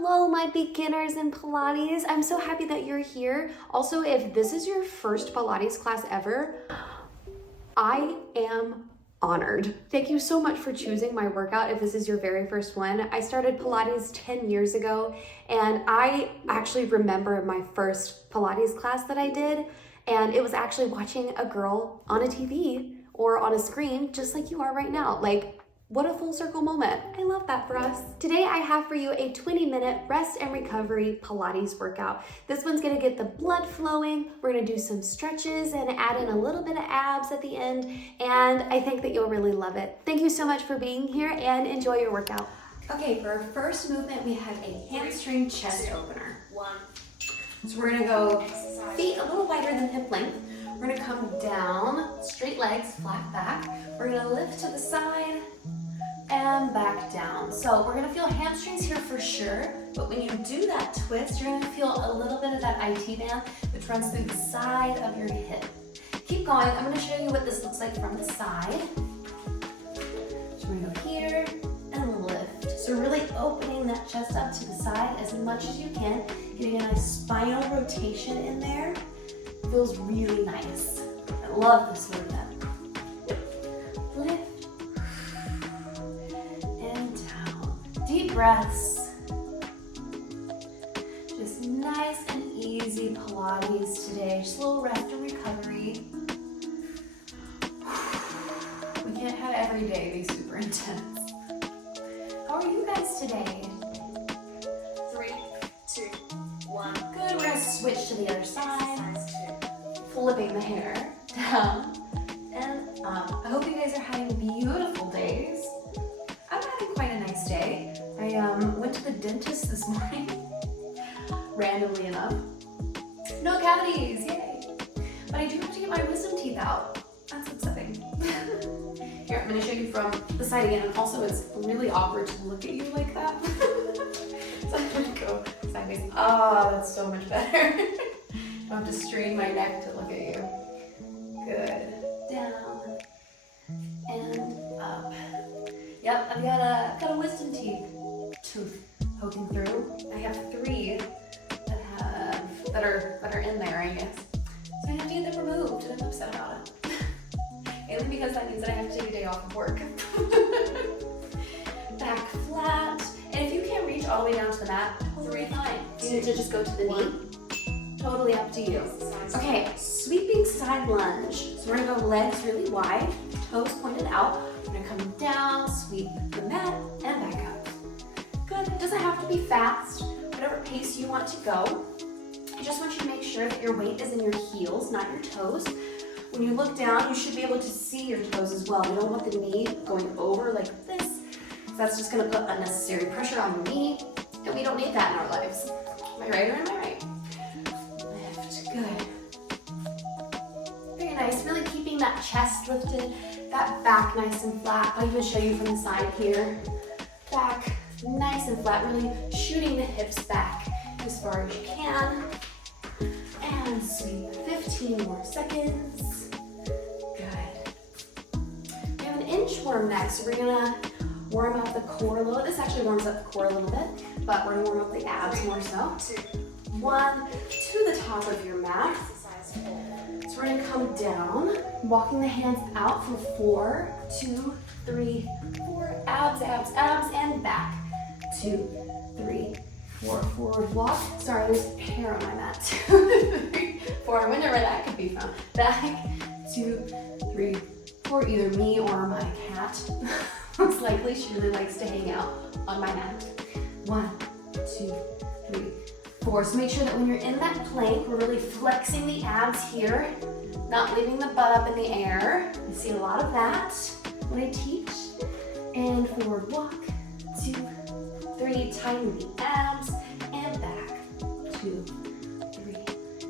Hello, my beginners in Pilates. I'm so happy that you're here. Also, if this is your first Pilates class ever, I am honored. Thank you so much for choosing my workout if this is your very first one. I started Pilates 10 years ago, and I actually remember my first Pilates class that I did, and it was actually watching a girl on a TV or on a screen just like you are right now. Like, what a full circle moment. I love that for us. Today I have for you a 20-minute rest and recovery Pilates workout. This one's gonna get the blood flowing. We're gonna do some stretches and add in a little bit of abs at the end. And I think that you'll really love it. Thank you so much for being here and enjoy your workout. Okay, for our first movement, we have a hamstring chest opener. So we're gonna go feet a little wider than hip length. We're gonna come down, straight legs, flat back. We're gonna lift to the side and back down. So we're gonna feel hamstrings here for sure, but when you do that twist, you're gonna feel a little bit of that IT band which runs through the side of your hip. Keep going. I'm gonna show you what this looks like from the side. So we're gonna go here and lift. So really opening that chest up to the side as much as you can, getting a nice spinal rotation in there. Feels really nice. I love this movement. Lift and down. Deep breaths. Just nice and easy Pilates today. Just a little rest and recovery. We can't have every day be super intense. How are you guys today? 3, 2, 1. Good. We're gonna switch to the other side. Flipping the hair down and up. I hope you guys are having beautiful days. I'm having quite a nice day. I went to the dentist this morning, randomly enough. No cavities, yay! But I do have to get my wisdom teeth out. That's upsetting. Here, I'm gonna show you from the side again, and also it's really awkward to look at you like that. So I'm gonna go sideways. Oh, that's so much better. I have to strain my neck to look at you. Good. Down and up. Yep, I've got a wisdom tooth poking through. I have 3 that are in there, I guess. So I have to get them removed, and I'm upset about it. Mainly because that means that I have to take a day off of work. Back flat. And if you can't reach all the way down to the mat, totally fine. You need to just go to the knee. Totally up to you. Okay, sweeping side lunge. So we're gonna go legs really wide, toes pointed out. We're gonna come down, sweep the mat, and back up. Good. It doesn't have to be fast, whatever pace you want to go. I just want you to make sure that your weight is in your heels, not your toes. When you look down, you should be able to see your toes as well. You don't want the knee going over like this. That's just gonna put unnecessary pressure on your knee, and we don't need that in our lives. Am I right or am I right? Good. Very nice. Really keeping that chest lifted, that back nice and flat. I'll even show you from the side here. Back nice and flat, really shooting the hips back as far as you can. And sweep. 15 more seconds. Good. We have an inchworm next, so we're gonna warm up the core a little. This actually warms up the core a little bit, but we're gonna warm up the abs more so. 1 to the top of your mat. So we're gonna come down, walking the hands out for 4, 2, 3, 4. Abs, abs, abs, and back. 2, 3, 4. Forward walk. Sorry, there's hair on my mat. 2, 3, 4. I wonder where that could be from. Back. 2, 3, 4. Either me or my cat. Most likely, she really likes to hang out on my mat. 1, 2, 3, 4. So make sure that when you're in that plank, we're really flexing the abs here, not leaving the butt up in the air. I see a lot of that when I teach. And forward walk, 2, 3, tighten the abs, and back, 2, 3.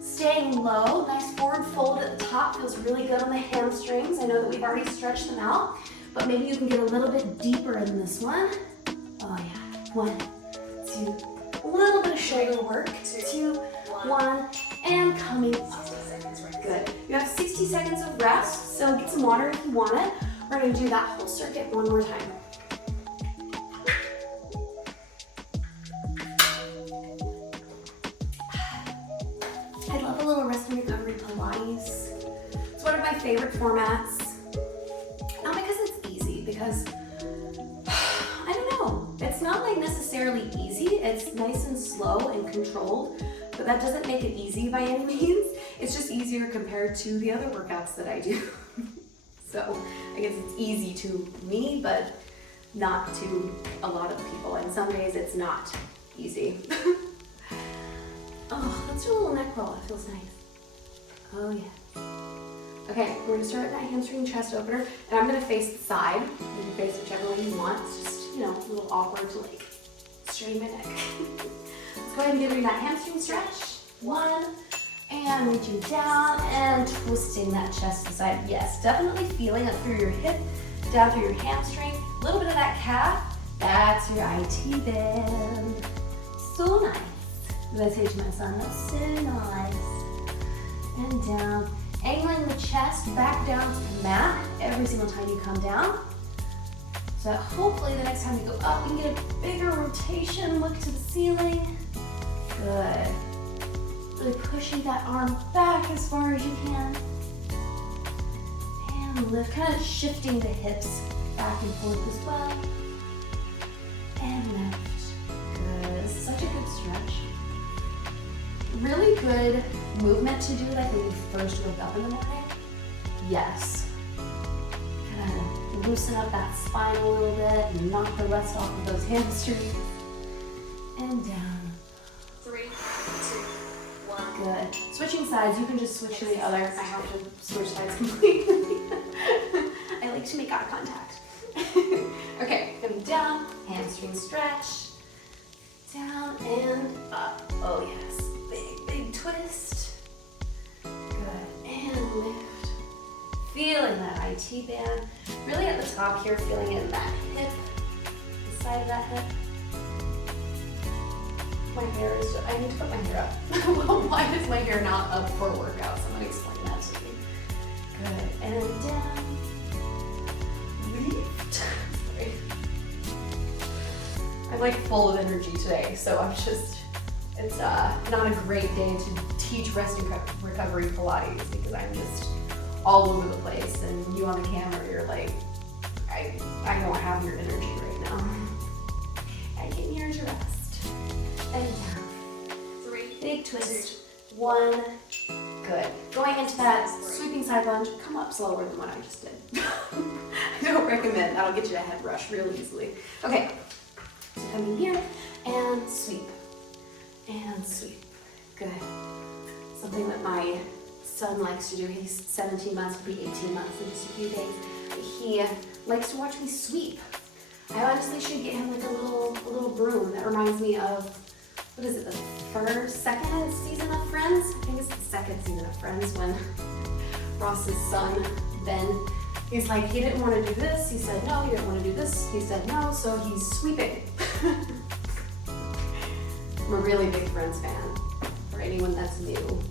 Staying low, nice forward fold at the top, feels really good on the hamstrings. I know that we've already stretched them out, but maybe you can get a little bit deeper in this one. Oh yeah, 1, 2, a little bit of shoulder work, 2, 1, and coming up. Good. You have 60 seconds of rest, so get some water if you want it. We're gonna do that whole circuit one more time. favorite formats. Not because it's easy, because I don't know. It's not like necessarily easy. It's nice and slow and controlled, but that doesn't make it easy by any means. It's just easier compared to the other workouts that I do. So I guess it's easy to me, but not to a lot of people. And some days it's not easy. Oh, let's do a little neck roll. It feels nice. Oh yeah. Okay, we're gonna start that hamstring chest opener, and I'm gonna face the side. You can face whichever way you want. It's just, you know, a little awkward to like straighten my neck. Let's go ahead and give me that hamstring stretch. 1, and reaching down and twisting that chest to the side. Yes, definitely feeling it through your hip, down through your hamstring. A little bit of that calf. That's your IT band. So nice. As I say to my son, that's so nice. And down. Angling the chest back down to the mat every single time you come down. So that hopefully the next time you go up, you can get a bigger rotation, look to the ceiling. Good. Really pushing that arm back as far as you can. And lift, kind of shifting the hips back and forth as well. And lift. Good. Such a good stretch. Really good movement to do like when you first wake up in the morning. Yes. Kind of loosen up that spine a little bit and knock the rust off of those hamstrings. And down. 3, 2, 1. Good. Switching sides, you can just switch to the other. I have to switch sides completely. I like to make eye contact. Okay, coming down, hamstring stretch. Down and up. Oh yes. Big twist. Good. And lift. Feeling that IT band. Really at the top here, feeling it in that hip. The side of that hip. My hair is just, I need to put my hair up. Well, why is my hair not up for a workout? Someone explain that to me. Good. And down. Lift. Sorry. I'm like full of energy today, so I'm just, it's not a great day to teach rest and recovery Pilates because I'm just all over the place, and you on the camera, you're like, I don't have your energy right now. I came here to rest. And down. 3. Big twist. 1. Good. Going into that sweeping side lunge, come up slower than what I just did. I don't recommend. That'll get you a head rush real easily. Okay. So come in here and sweep. And sweep. Good. Something that my son likes to do. He's 17 months, will be 18 months in just a few days. He likes to watch me sweep. I honestly should get him like a little broom. That reminds me of, what is it, the second season of Friends? I think it's the second season of Friends when Ross's son, Ben, he's like, he didn't want to do this. He said no. He didn't want to do this. He said no. So he's sweeping. I'm a really big Friends fan, for anyone that's new.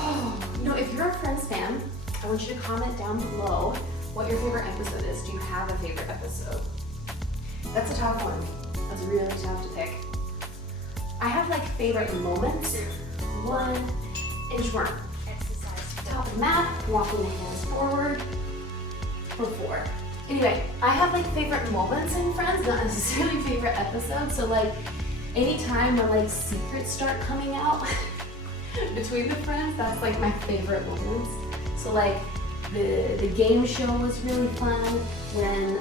Oh, you know, if you're a Friends fan, I want you to comment down below what your favorite episode is. Do you have a favorite episode? That's a tough one. That's really tough to pick. I have like favorite moments. 1, inchworm. Exercise. Top of the mat, walking the hands forward. Or 4. Anyway, I have like favorite moments in Friends, not necessarily favorite episodes. So like anytime when like secrets start coming out between the friends, that's like my favorite moments. So like the game show was really fun when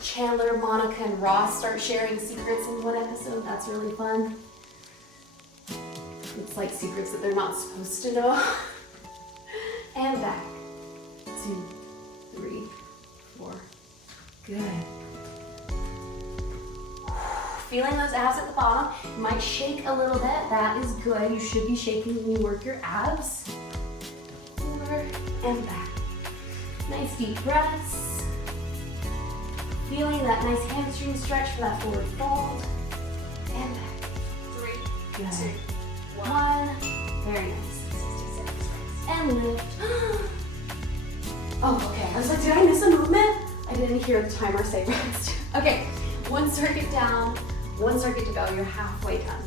Chandler, Monica, and Ross start sharing secrets in one episode. That's really fun. It's like secrets that they're not supposed to know. And back. 2, 3, 4. Good. Feeling those abs at the bottom. You might shake a little bit. That is good. You should be shaking when you work your abs. Forward and back. Nice deep breaths. Feeling that nice hamstring stretch for that forward fold. And back. 3, Good. 2, 1. Very nice. 60 seconds. And lift. Oh, okay. I was like, did I miss a movement? I didn't hear the timer say rest. Okay, 1 circuit down, 1 circuit to go. You're halfway done.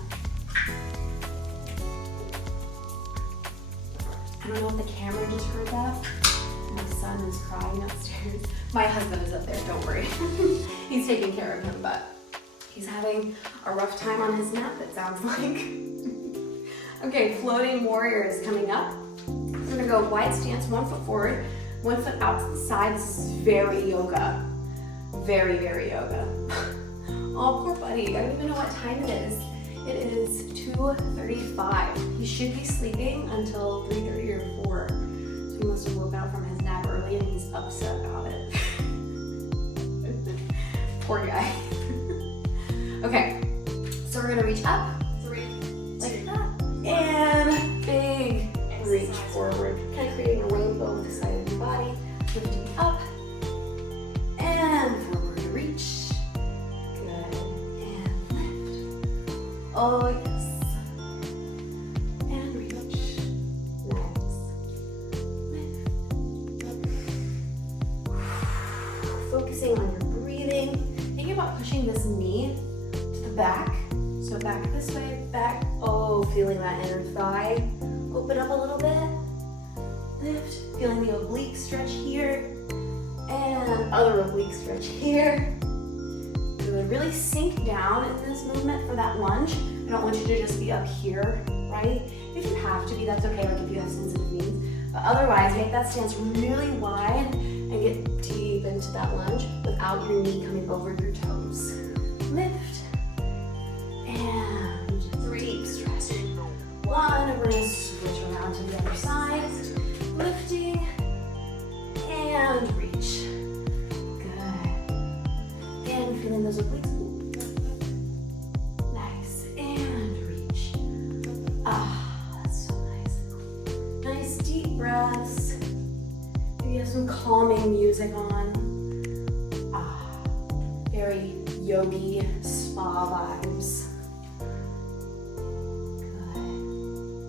I don't know if the camera just heard that. My son is crying upstairs. My husband is up there, don't worry. He's taking care of him, but he's having a rough time on his nap, it sounds like. Okay, floating warrior is coming up. We're gonna go wide stance, 1 foot forward, 1 foot out to the side. This is very yoga. Very, very yoga. Oh, poor buddy, I don't even know what time it is. It is 2:35. He should be sleeping until 3:30 or 4. So he must have woke up from his nap early and he's upset about it. Poor guy. Okay, so we're gonna reach up 3, like 2, that. And big reach forward. Kind of creating a rainbow with the side of your body. Lifting up and forward reach. Good. And lift. Oh, yes. And reach. Nice. Lift. Focusing on your breathing. Thinking about pushing this knee to the back. So back this way, back. Oh, feeling that inner thigh. Open up a little bit. Lift. Feeling the oblique stretch here. And other oblique stretch here. Good. Really sink down in this movement for that lunge. I don't want you to just be up here, right? If you have to be, that's okay, like if you have sensitive knees. But otherwise, make that stance really wide and get deep into that lunge without your knee coming over your toes. Lift. And 3, deep stretch. 2, 1, and we're gonna switch around to the other side. Lifting and reach. Good. And feeling those obliques. Nice. And reach. Ah, that's so nice. Nice deep breaths. Maybe you have some calming music on. Ah, very yogi spa vibes.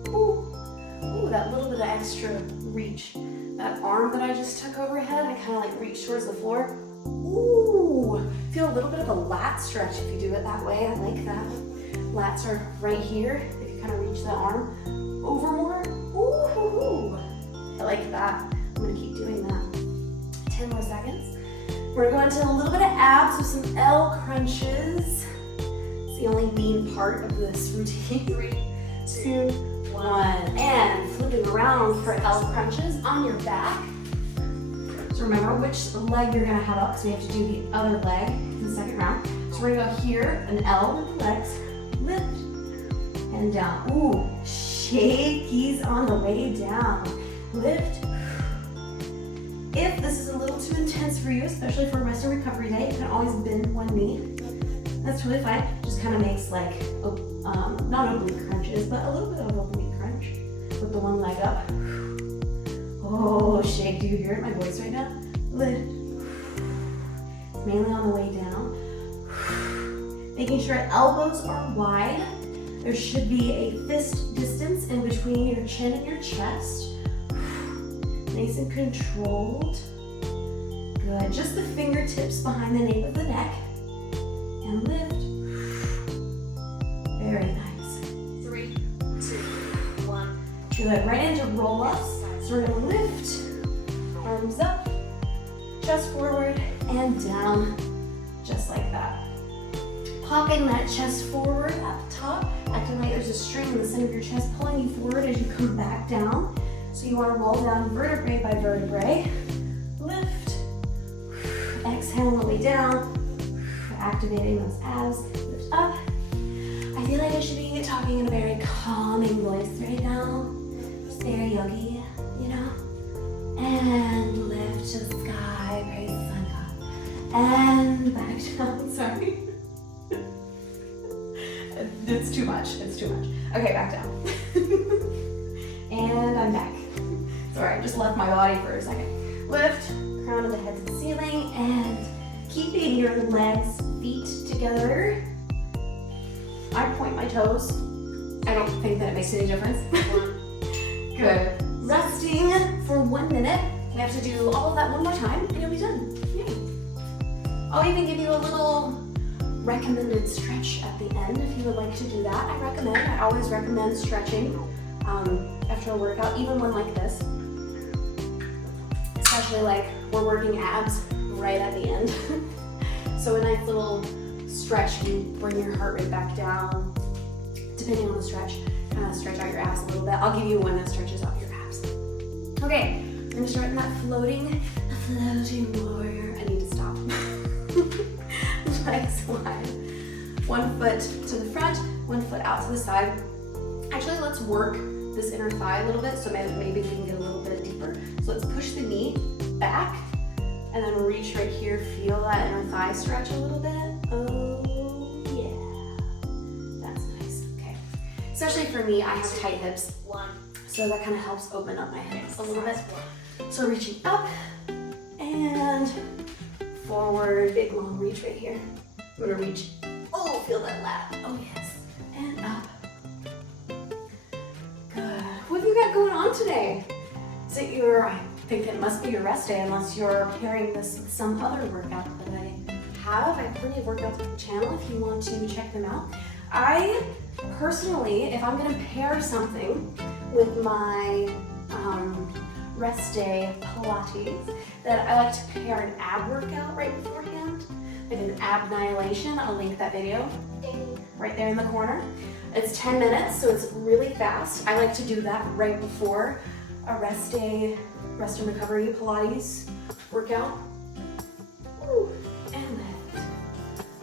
Ooh, that little bit of extra reach. That arm that I just took overhead, I kind of like reach towards the floor. Ooh, feel a little bit of a lat stretch if you do it that way. I like that. Lats are right here. If you kind of reach the arm over more. Ooh, I like that. I'm gonna keep doing that. 10 more seconds. We're going to a little bit of abs with some L crunches. It's the only mean part of this routine. 3, 2, 1, and flipping around for L crunches on your back. So remember which leg you're gonna have up, because we have to do the other leg in the second round. So we're gonna go here, an L with the legs, lift, and down. Ooh, shakies on the way down. Lift. If this is a little too intense for you, especially for a rest and recovery day, you can always bend one knee. That's totally fine. Just kind of makes like, not oblique crunches, but a little bit of oblique crunch with the one leg up. Oh, shake. Do you hear it, my voice right now? Lift. It's mainly on the way down. Making sure elbows are wide. There should be a fist distance in between your chin and your chest. Nice and controlled. Good. Just the fingertips behind the nape of the neck. And lift. Very nice. 3, 2, 1. Good. Right into roll-ups. So we're gonna lift, arms up, chest forward, and down, just like that. Popping that chest forward at the top, acting like there's a string in the center of your chest pulling you forward as you come back down. So you wanna roll down vertebrae by vertebrae. Lift, exhale on the way down, activating those abs, lift up. I feel like I should be talking in a very calming voice right now. Just very yogi, you know? And lift to the sky, praise the sun god. And back down, sorry. It's too much, it's too much. Okay, back down. And I'm back. Sorry, I just left my body for a second. Lift, crown of the head to the ceiling, and keeping your legs, feet together. I point my toes. I don't think that it makes any difference. Good. Resting for 1 minute. We have to do all of that one more time, and you'll be done. Yay. I'll even give you a little recommended stretch at the end if you would like to do that. I always recommend stretching after a workout, even one like this. Especially like we're working abs right at the end. So a nice little stretch can bring your heart rate back down. Depending on the stretch, kind of stretch out your abs a little bit. I'll give you one that stretches out your abs. Okay, I'm gonna start in that floating warrior. I need to stop. Legs wide. 1 foot to the front, 1 foot out to the side. Actually, let's work this inner thigh a little bit, so maybe we can get a little bit deeper. So let's push the knee back, and then reach right here. Feel that inner thigh stretch a little bit. Oh yeah, that's nice. Okay, especially for me, I have tight hips, so that kind of helps open up my hips a little bit. So reaching up and forward, big long reach right here. I'm gonna reach. Oh, feel that lat. Oh yes, and up. Good. What have you got going on today? Is it your, I think it must be your rest day unless you're pairing this with some other workout that I have. I have plenty of workouts on the channel if you want to check them out. I personally, if I'm gonna pair something with my rest day Pilates, that I like to pair an ab workout right beforehand, like an ab annihilation. I'll link that video right there in the corner. It's 10 minutes, so it's really fast. I like to do that right before a rest day, rest and recovery Pilates workout. Woo. And lift.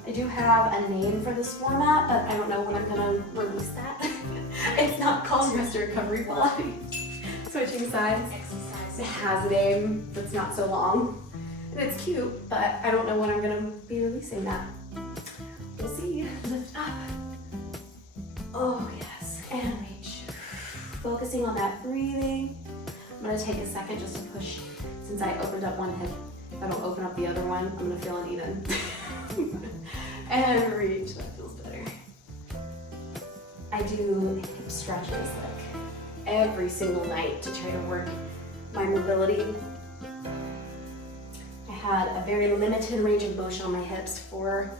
I do have a name for this format, but I don't know when I'm gonna release that. It's not called rest and recovery Pilates. Switching sides. It has a name that's not so long. And it's cute, but I don't know when I'm gonna be releasing that. We'll see. Lift up. Oh yes, and reach. Focusing on that breathing. I'm gonna take a second just to push, since I opened up one hip. If I don't open up the other one, I'm gonna feel uneven. And reach, that feels better. I do hip stretches like every single night to try to work my mobility. I had a very limited range of motion on my hips for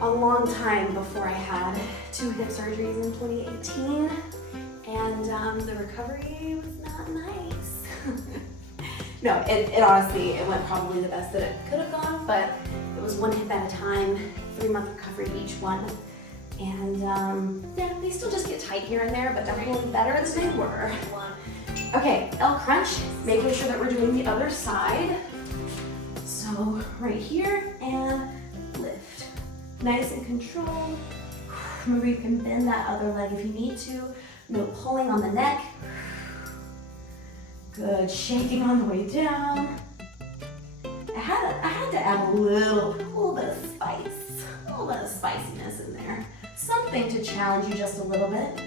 a long time before I had 2 hip surgeries in 2018, and the recovery was not nice. No, it honestly, it went probably the best that it could have gone, but it was 1 hip at a time, 3-month recovery each one, and yeah, they still just get tight here and there, but definitely better than they were. Okay, L crunch, making sure that we're doing the other side. So right here, and lift. Nice and controlled. Remember, you can bend that other leg if you need to. No pulling on the neck. Good, shaking on the way down. I had to add a little bit of spice, a little bit of spiciness in there. Something to challenge you just a little bit.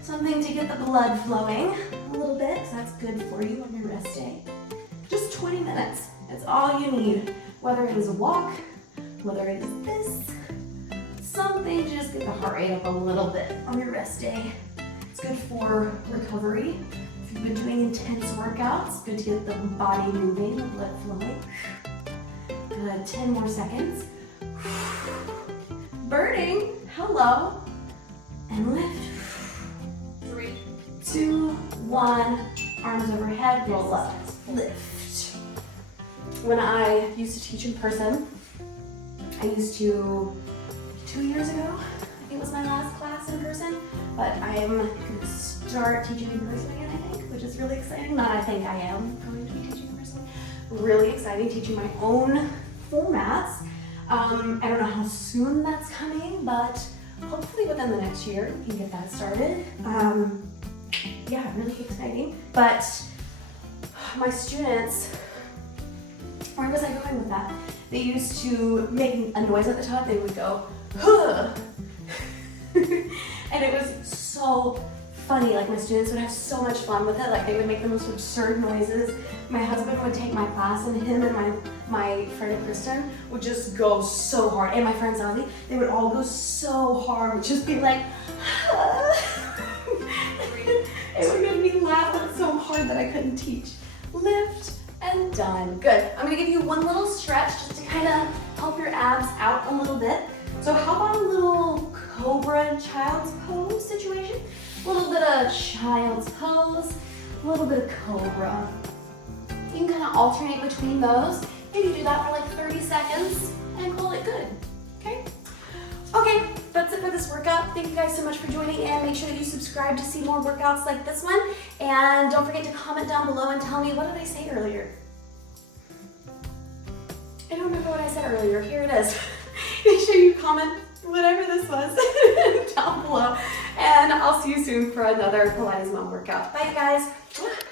Something to get the blood flowing a little bit, because that's good for you on your rest day. Just 20 minutes, that's all you need. Whether it is a walk, whether it is this, something to just get the heart rate up a little bit on your rest day. It's good for recovery. If you've been doing intense workouts, good to get the body moving, the blood flowing. Good, 10 more seconds. Burning, hello. And lift. 3, 2, 1, arms overhead, roll up, lift. When I used to teach in person, I used to, 2 years ago, I think it was my last class in person, but I'm gonna start teaching in person again, I think, which is really exciting. Not I think, I am going to be teaching in person. Really exciting, teaching my own formats. I don't know how soon that's coming, but hopefully within the next year we can get that started. Yeah, really exciting. But my students, where was I going with that? They used to make a noise at the top. They would go, huh. And it was so funny. Like, my students would have so much fun with it. Like, they would make the most absurd noises. My husband would take my class, and him and my friend Kristen would just go so hard. And my friend Zoe, they would all go so hard, would just be like, it would make me laugh so hard that I couldn't teach. Lift and done. Good. I'm gonna give you one little stretch just to kind of help your abs out a little bit. So how about a little cobra child's pose situation? A little bit of child's pose, a little bit of cobra. You can kind of alternate between those. Maybe do that for like 30 seconds and call it good, okay? Okay, that's it for this workout. Thank you guys so much for joining in. Make sure that you subscribe to see more workouts like this one. And don't forget to comment down below and tell me, what did I say earlier? I don't remember what I said earlier. Here it is. Make sure you comment whatever this was down below. And I'll see you soon for another Pilates Mom workout. Bye, you guys.